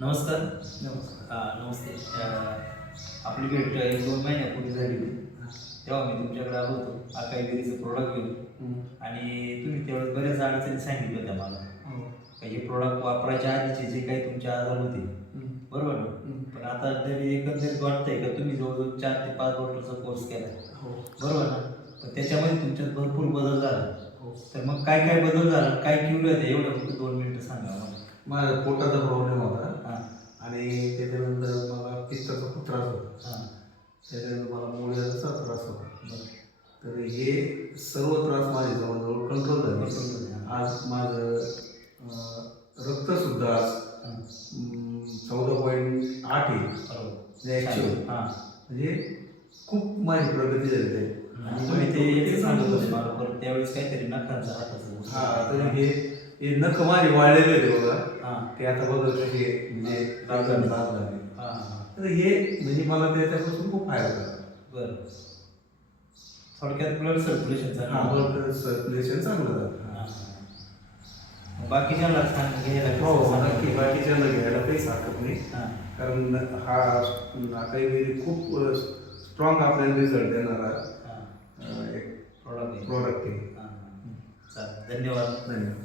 नमस्कार. नमस्कार. नमस्ते. आपली भेट 1-2 महिन्यापूर्वी झाली होती. तेव्हा मी तुमच्याकडे आलो होतो अकाईबेरीचं प्रोडक्ट घेऊन आणि तुम्ही त्यावेळेस बऱ्याच अडचणी सांगितल्या होत्या मला. हो. हे प्रोडक्ट वापरायच्या आधीचे जे काही तुमचे आजार होते, बरोबर ना? पण आता तरी एकंदरीत वाटतंय का तुम्ही जवळजवळ 4 ते 5 वर्षाचा कोर्स केला, हो. बरोबर ना? पण त्याच्यामध्ये तुमच्यात भरपूर बदल झाला. हो. तर मग काय काय बदल झाला, काय केलं होतं एवढं फक्त 2 मिनिटं सांगा मला. माझा पोटाचा प्रॉब्लेम होता हां आणि त्याच्यानंतर मला पित्ताचा खूप त्रास होता. हां त्याच्यानंतर मला मूळव्याधाचा त्रास होता. बरं. तर हे सर्व त्रास माझे जवळजवळ कंट्रोल झाले. आज माझं रक्तसुद्धा आज 14.8 आहे ॲक्च्युअल. म्हणजे खूप माझी प्रगती झाली आहे. आणि तुम्ही ते सांगत होते मला परत त्यावेळेस काहीतरी नखांचा हाताचं. हां, तर हे नख माझे वाळलेले होते बघा. हां ते आता बघा कसे म्हणजे लाल झाले. हां तर हे म्हणजे मला त्याच्यापासून खूप फायदा झाला. बरं. थोडक्यात ब्लड सर्क्युलेशन ब्लड सर्क्युलेशन चांगलं झालं. बाकीच्याला घ्यायला हो, कसं नक्की सांगा? बाकीच्यांना घ्यायला काहीच हरकत नाही. हां कारण हा काही खूप स्ट्रॉंग आपल्याला रिझल्ट देणारा एक प्रॉडक्ट आहे. चालेल. धन्यवाद. धन्यवाद.